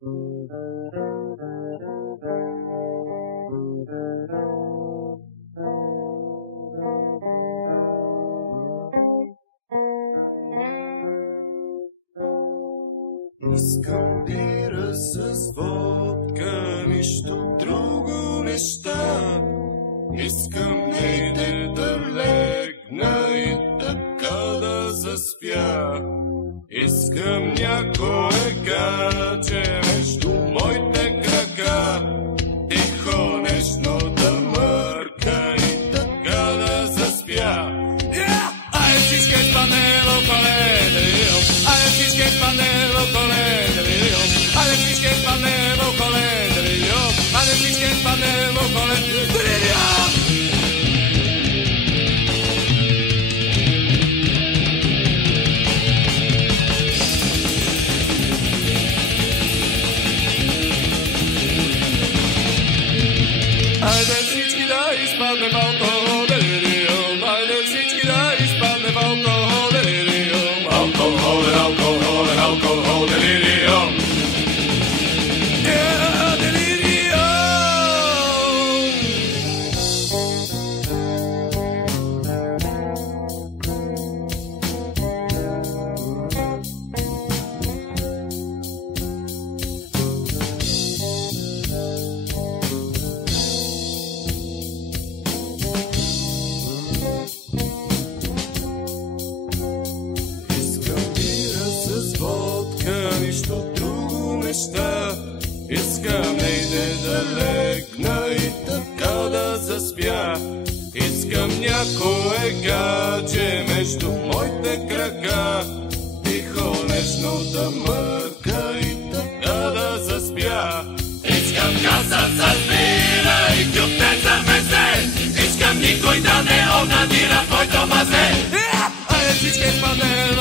Искам бира с водка, нищо друго неща. Искам нейде да легна и така да заспя. Искам някое гадже между моите крака, тихо нежно да мърка и така да заспя. Айде всички спанело коледрио, айде всички спанело коледрио, айде всички спанело коледрио, айде всички спанело коледрио. Айде всички да изпаднем в алкохол делириум, айде всички да изпаднем в алкохол делириум. Алкохолен, алкохолен, алкохол делириум. Делириум. Нищо друго неща. Искам нейде да легна и така да заспя. Искам някое гадже между моите крака, тихо нежно да мърка и така да заспя. Искам каса с бира и кюпте за месе. Искам никой да не онадира в моето мазе. Айде всички спанело